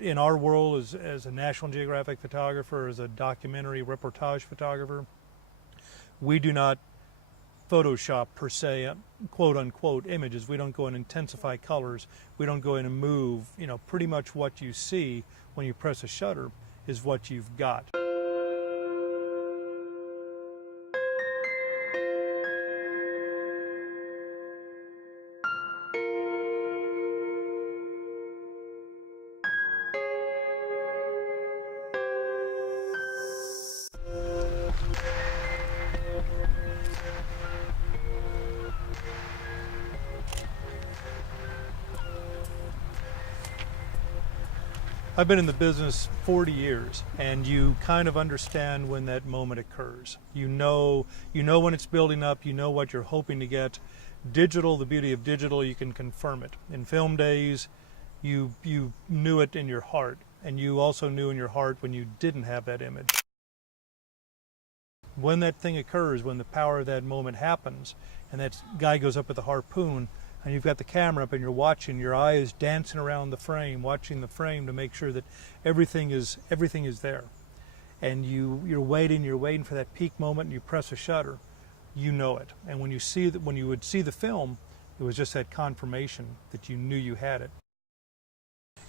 in our world as a National Geographic photographer, as a documentary reportage photographer, we do not Photoshop per se, quote unquote, images. We don't go and intensify colors. We don't go in and move. You know, pretty much what you see when you press a shutter is what you've got. I've been in the business 40 years, and you kind of understand when that moment occurs. You know when it's building up, you know what you're hoping to get. Digital, the beauty of digital, you can confirm it. In film days, you knew it in your heart, and you also knew in your heart when you didn't have that image. When that thing occurs, when the power of that moment happens, and that guy goes up with the harpoon, and you've got the camera up and you're watching, your eye is dancing around the frame, watching the frame to make sure that everything is there. And you're waiting for that peak moment, and you press a shutter, you know it. And when you would see the film, it was just that confirmation that you knew you had it.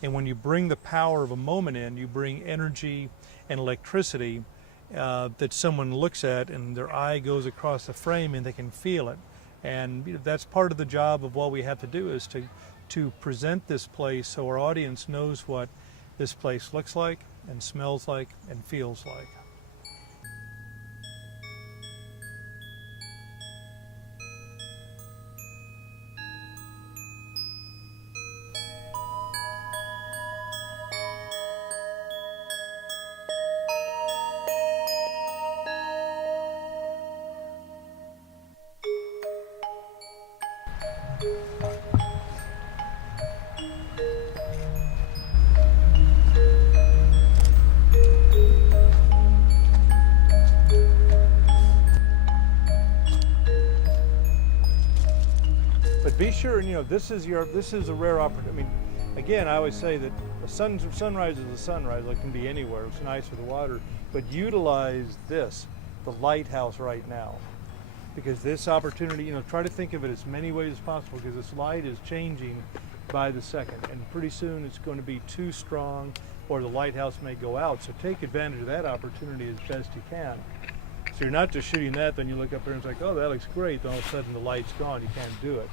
And when you bring the power of a moment in, you bring energy and electricity that someone looks at and their eye goes across the frame and they can feel it. And that's part of the job of what we have to do, is to present this place so our audience knows what this place looks like and smells like and feels like. But be sure, you know, this is a rare opportunity. I mean, again, I always say that a sunrise is a sunrise. It can be anywhere. It's nice with the water, but utilize this, the lighthouse right now, because this opportunity, you know, try to think of it as many ways as possible, because this light is changing by the second, and pretty soon it's going to be too strong, or the lighthouse may go out. So take advantage of that opportunity as best you can. So you're not just shooting that, then you look up there and it's like, oh, that looks great. Then all of a sudden the light's gone. You can't do it.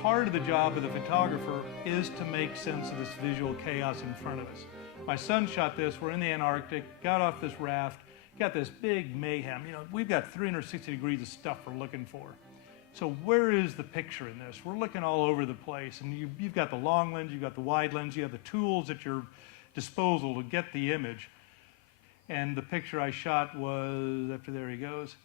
Part of the job of the photographer is to make sense of this visual chaos in front of us. My son shot this. We're in the Antarctic, got off this raft, got this big mayhem. You know, we've got 360 degrees of stuff we're looking for. So where is the picture in this? We're looking all over the place, and you've got the long lens, you've got the wide lens, you have the tools at your disposal to get the image. And the picture I shot was, after there he goes,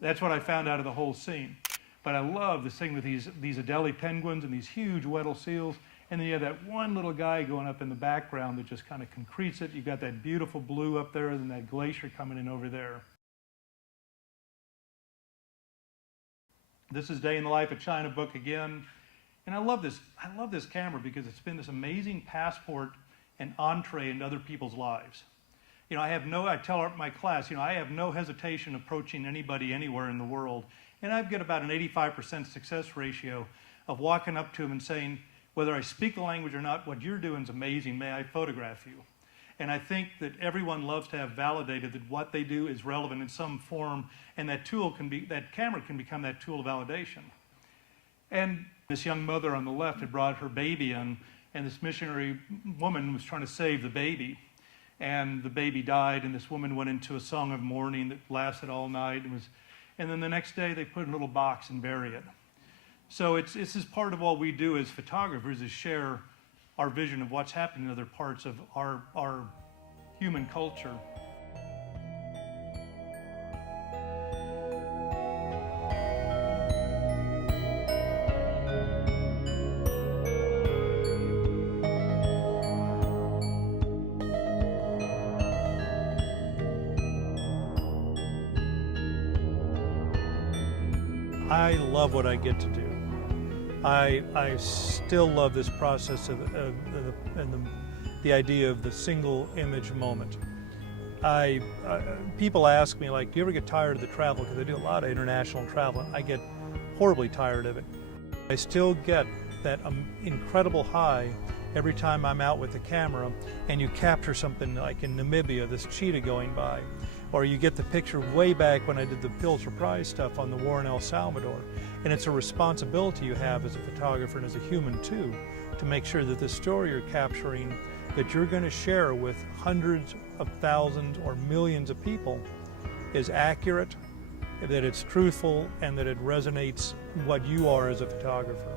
that's what I found out of the whole scene. But I love this thing with these Adelie penguins and these huge Weddell seals, and then you have that one little guy going up in the background that just kind of concretes it. You've got that beautiful blue up there, and then that glacier coming in over there. This is Day in the Life of China book again, and I love this camera because it's been this amazing passport and entree into other people's lives. You know, I tell my class, you know, I have no hesitation approaching anybody anywhere in the world. And I've got about an 85% success ratio of walking up to them and saying, whether I speak the language or not, what you're doing is amazing. May I photograph you? And I think that everyone loves to have validated that what they do is relevant in some form, and that camera can become that tool of validation. And this young mother on the left had brought her baby in, and this missionary woman was trying to save the baby. And the baby died, and this woman went into a song of mourning that lasted all night. And then the next day they put it in a little box and bury it. So this is part of what we do as photographers, is share our vision of what's happening in other parts of our human culture. I love what I get to do. I still love this process of the idea of the single image moment. People ask me, like, do you ever get tired of the travel? Because I do a lot of international travel. I get horribly tired of it. I still get that incredible high every time I'm out with the camera and you capture something like in Namibia, this cheetah going by, or you get the picture way back when I did the Pulitzer Prize stuff on the war in El Salvador. And it's a responsibility you have as a photographer and as a human too, to make sure that the story you're capturing that you're going to share with hundreds of thousands or millions of people is accurate, that it's truthful, and that it resonates what you are as a photographer.